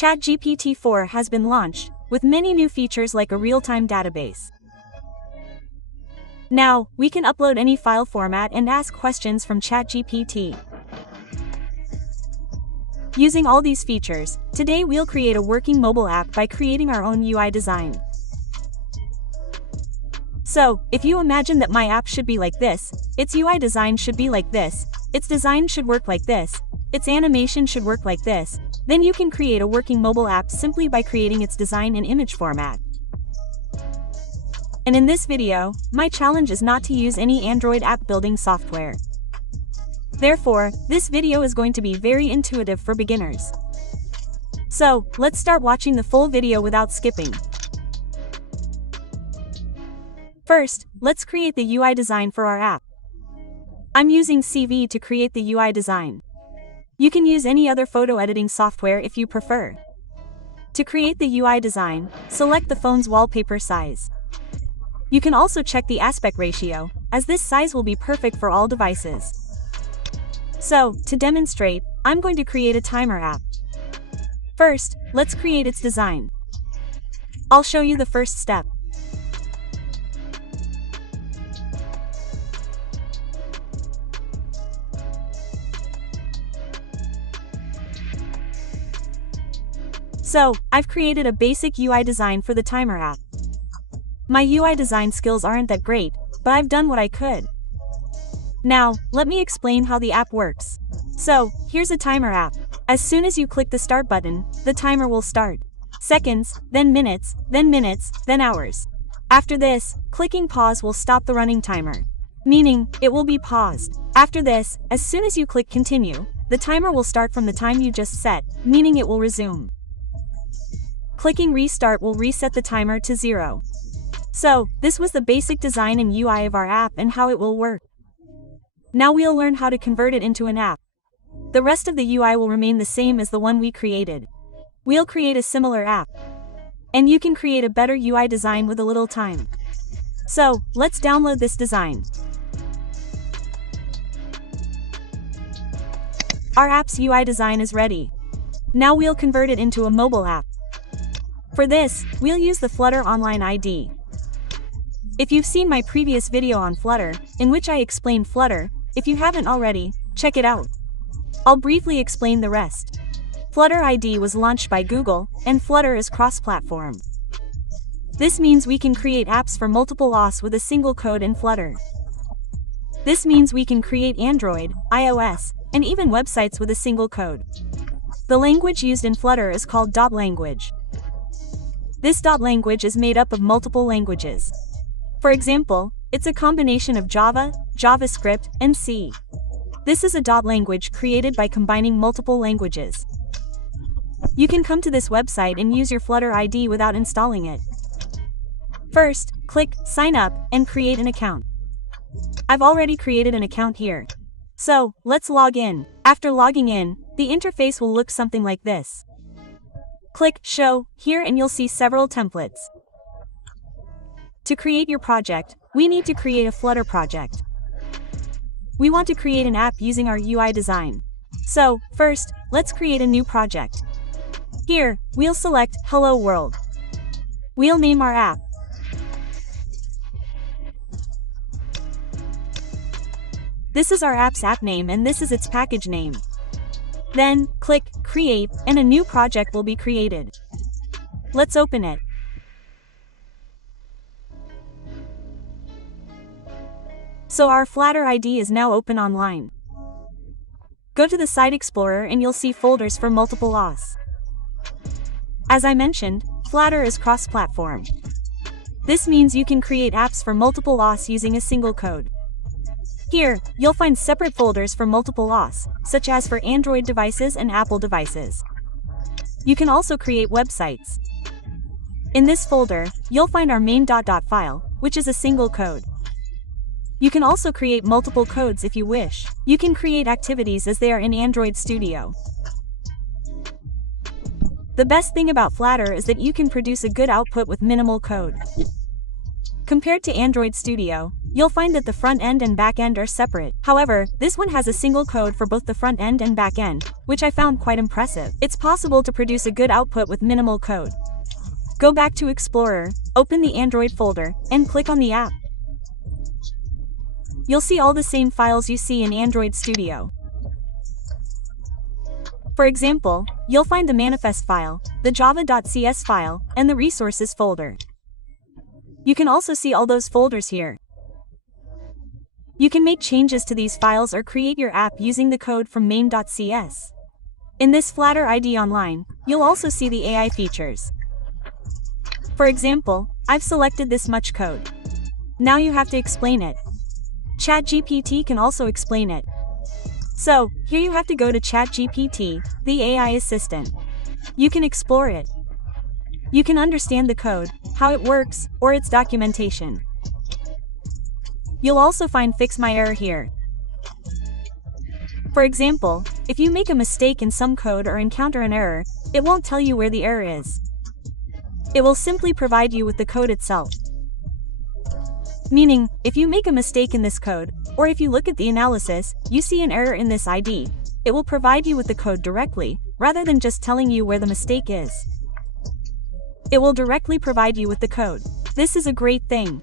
ChatGPT 4 has been launched, with many new features like a real-time database. Now, we can upload any file format and ask questions from ChatGPT. Using all these features, today we'll create a working mobile app by creating our own UI design. So, if you imagine that my app should be like this, its UI design should be like this, its design should work like this, its animation should work like this, then you can create a working mobile app simply by creating its design and image format. And in this video, my challenge is not to use any Android app building software. Therefore, this video is going to be very intuitive for beginners. So, let's start watching the full video without skipping. First, let's create the UI design for our app. I'm using CV to create the UI design. You can use any other photo editing software if you prefer. To create the UI design, select the phone's wallpaper size. You can also check the aspect ratio, as this size will be perfect for all devices. So, to demonstrate, I'm going to create a timer app. First, let's create its design. I'll show you the first step. So, I've created a basic UI design for the timer app. My UI design skills aren't that great, but I've done what I could. Now, let me explain how the app works. So, here's a timer app. As soon as you click the start button, the timer will start. Seconds, then minutes, then hours. After this, clicking pause will stop the running timer. Meaning, it will be paused. After this, as soon as you click continue, the timer will start from the time you just set, meaning it will resume. Clicking restart will reset the timer to 0. So, this was the basic design and UI of our app and how it will work. Now we'll learn how to convert it into an app. The rest of the UI will remain the same as the one we created. We'll create a similar app. And you can create a better UI design with a little time. So, let's download this design. Our app's UI design is ready. Now we'll convert it into a mobile app. For this, we'll use the Flutter Online IDE. If you've seen my previous video on Flutter, in which I explained Flutter, if you haven't already, check it out. I'll briefly explain the rest. Flutter IDE was launched by Google, and Flutter is cross-platform. This means we can create apps for multiple OS with a single code in Flutter. This means we can create Android, iOS, and even websites with a single code. The language used in Flutter is called .language. This .language is made up of multiple languages. For example, it's a combination of Java, JavaScript, and C. This is a .language created by combining multiple languages. You can come to this website and use your Flutter IDE without installing it. First, click Sign Up and create an account. I've already created an account here. So, let's log in. After logging in, the interface will look something like this. Click Show here and you'll see several templates. To create your project, we need to create a Flutter project. We want to create an app using our UI design. So, first, let's create a new project. Here, we'll select Hello World. We'll name our app. This is our app's app name and this is its package name. Then, click Create, and a new project will be created. Let's open it. So our Flutter IDE is now open online. Go to the Site Explorer and you'll see folders for multiple OS. As I mentioned, Flutter is cross-platform. This means you can create apps for multiple OS using a single code. Here, you'll find separate folders for multiple OS, such as for Android devices and Apple devices. You can also create websites. In this folder, you'll find our main .file, which is a single code. You can also create multiple codes if you wish. You can create activities as they are in Android Studio. The best thing about Flutter is that you can produce a good output with minimal code. Compared to Android Studio, you'll find that the front end and back end are separate. However, this one has a single code for both the front end and back end, which I found quite impressive. It's possible to produce a good output with minimal code. Go back to Explorer, open the Android folder, and click on the app. You'll see all the same files you see in Android Studio. For example, you'll find the manifest file, the java.cs file, and the resources folder. You can also see all those folders here. You can make changes to these files or create your app using the code from main.cs. In this Flutter IDE Online, you'll also see the AI features. For example, I've selected this much code. Now you have to explain it. ChatGPT can also explain it. So, here you have to go to ChatGPT, the AI assistant. You can explore it. You can understand the code, how it works, or its documentation. You'll also find Fix My Error here. For example, if you make a mistake in some code or encounter an error, it won't tell you where the error is. It will simply provide you with the code itself. Meaning, if you make a mistake in this code, or if you look at the analysis, you see an error in this ID, it will provide you with the code directly, rather than just telling you where the mistake is. It will directly provide you with the code. This is a great thing.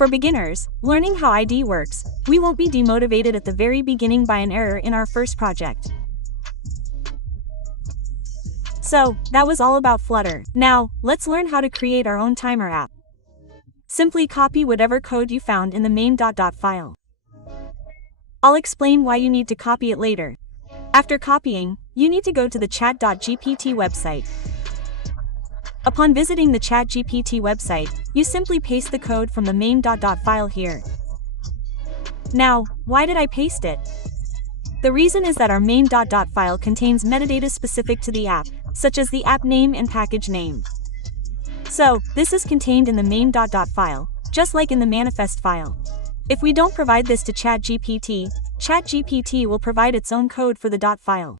For beginners, learning how IDE works, we won't be demotivated at the very beginning by an error in our first project. So, that was all about Flutter. Now, let's learn how to create our own timer app. Simply copy whatever code you found in the main.dot file. I'll explain why you need to copy it later. After copying, you need to go to the chat.gpt website. Upon visiting the ChatGPT website, you simply paste the code from the main.dot file here. Now, why did I paste it? The reason is that our main.dot file contains metadata specific to the app, such as the app name and package name. So, this is contained in the main.dot file, just like in the manifest file. If we don't provide this to ChatGPT, ChatGPT will provide its own code for the dot file.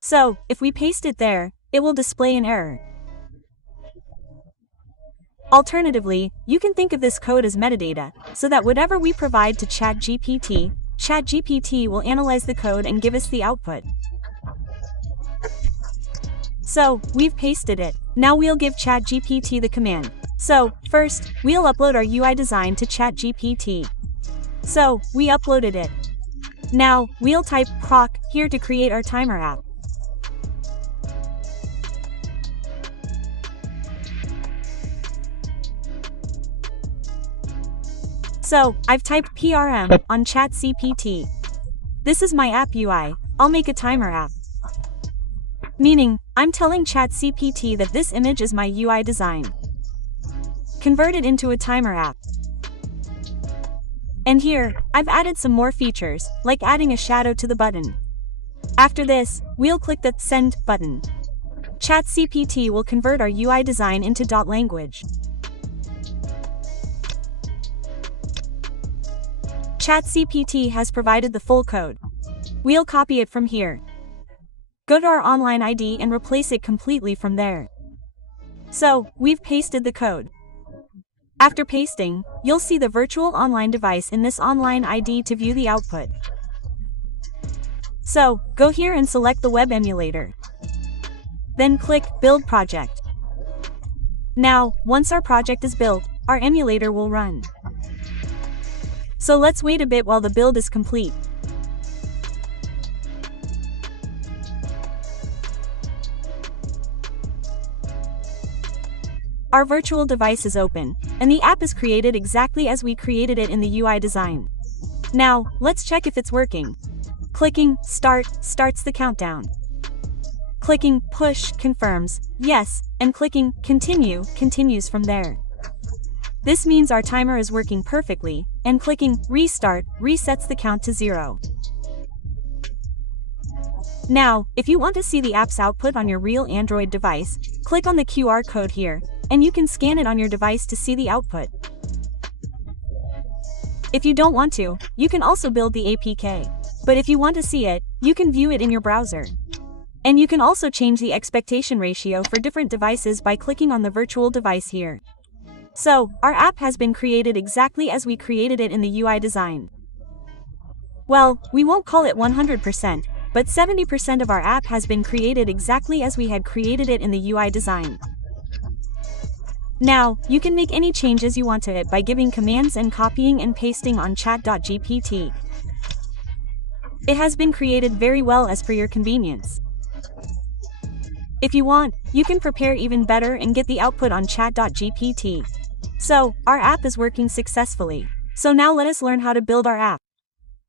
So, if we paste it there, it will display an error. Alternatively, you can think of this code as metadata, so that whatever we provide to ChatGPT, ChatGPT will analyze the code and give us the output. So, we've pasted it. Now we'll give ChatGPT the command. So, first, we'll upload our UI design to ChatGPT. So, we uploaded it. Now, we'll type proc here to create our timer app. So, I've typed PRM on ChatGPT. This is my app UI. I'll make a timer app. Meaning, I'm telling ChatGPT that this image is my UI design. Convert it into a timer app. And here, I've added some more features, like adding a shadow to the button. After this, we'll click the Send button. ChatGPT will convert our UI design into dot language. ChatGPT has provided the full code. We'll copy it from here. Go to our online ID and replace it completely from there. So, we've pasted the code. After pasting, you'll see the virtual online device in this online ID to view the output. So, go here and select the web emulator. Then click Build Project. Now, once our project is built, our emulator will run. So let's wait a bit while the build is complete. Our virtual device is open, and the app is created exactly as we created it in the UI design. Now, let's check if it's working. Clicking Start starts the countdown. Clicking Push confirms yes, and clicking Continue continues from there. This means our timer is working perfectly, and clicking Restart resets the count to 0. Now, if you want to see the app's output on your real Android device, click on the QR code here, and you can scan it on your device to see the output. If you don't want to, you can also build the APK. But if you want to see it, you can view it in your browser. And you can also change the expectation ratio for different devices by clicking on the virtual device here. So, our app has been created exactly as we created it in the UI design. Well, we won't call it 100%, but 70% of our app has been created exactly as we had created it in the UI design. Now, you can make any changes you want to it by giving commands and copying and pasting on chat.gpt. It has been created very well as per your convenience. If you want, you can prepare even better and get the output on chat.gpt. So, our app is working successfully. So now let us learn how to build our app.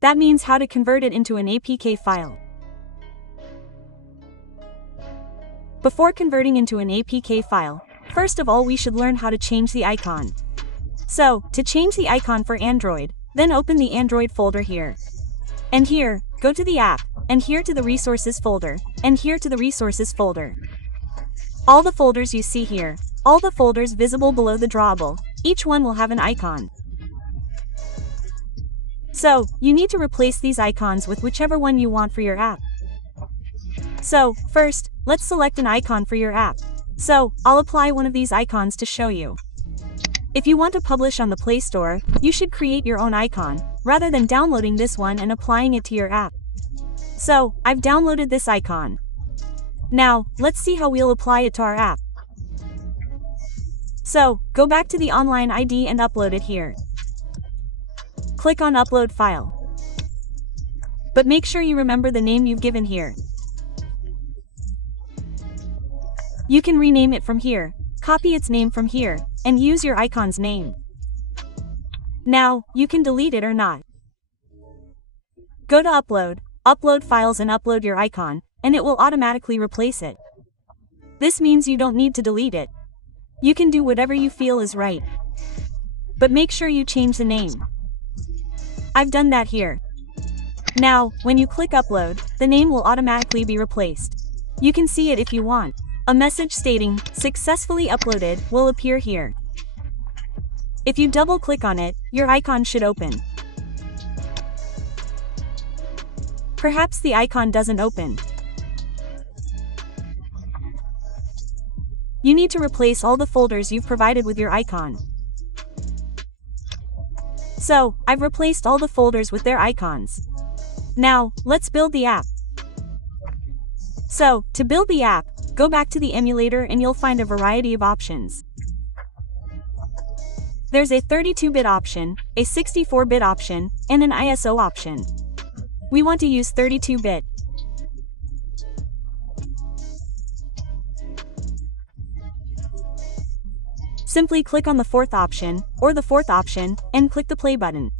That means how to convert it into an APK file. Before converting into an APK file, first of all we should learn how to change the icon. So, to change the icon for Android, then open the Android folder here. And here, go to the app, and here to the resources folder, and here to the resources folder. All the folders you see here, all the folders visible below the drawable, each one will have an icon. So, you need to replace these icons with whichever one you want for your app. So, first, let's select an icon for your app. So, I'll apply one of these icons to show you. If you want to publish on the Play Store, you should create your own icon, rather than downloading this one and applying it to your app. So, I've downloaded this icon. Now, let's see how we'll apply it to our app. So, go back to the online ID and upload it here. Click on Upload File. But make sure you remember the name you've given here. You can rename it from here, copy its name from here, and use your icon's name. Now, you can delete it or not. Go to Upload, Upload Files and upload your icon, and it will automatically replace it. This means you don't need to delete it. You can do whatever you feel is right. But make sure you change the name. I've done that here. Now, when you click Upload, the name will automatically be replaced. You can see it if you want. A message stating, "Successfully uploaded," will appear here. If you double-click on it, your icon should open. Perhaps the icon doesn't open. You need to replace all the folders you've provided with your icon. So, I've replaced all the folders with their icons. Now, let's build the app. So, to build the app, go back to the emulator and you'll find a variety of options. There's a 32-bit option, a 64-bit option, and an ISO option. We want to use 32-bit. Simply click on the fourth option, or the fourth option, and click the play button.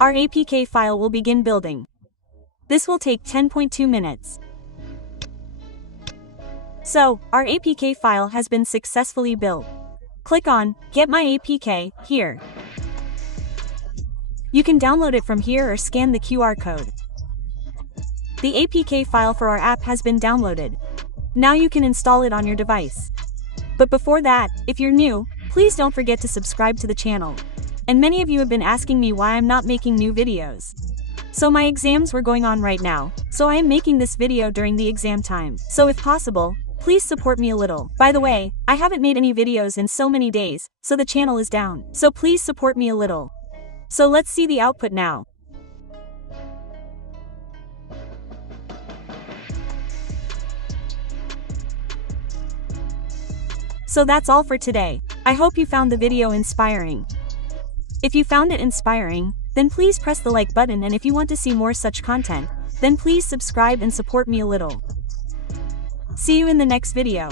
Our APK file will begin building. This will take 10.2 minutes. So, our APK file has been successfully built. Click on Get My APK here. You can download it from here or scan the QR code. The APK file for our app has been downloaded. Now you can install it on your device. But before that, if you're new, please don't forget to subscribe to the channel. And many of you have been asking me why I'm not making new videos. So my exams were going on right now, so I am making this video during the exam time. So if possible, please support me a little. By the way, I haven't made any videos in so many days, so the channel is down. So please support me a little. So let's see the output now. So that's all for today. I hope you found the video inspiring. If you found it inspiring, then please press the like button, and if you want to see more such content, then please subscribe and support me a little. See you in the next video.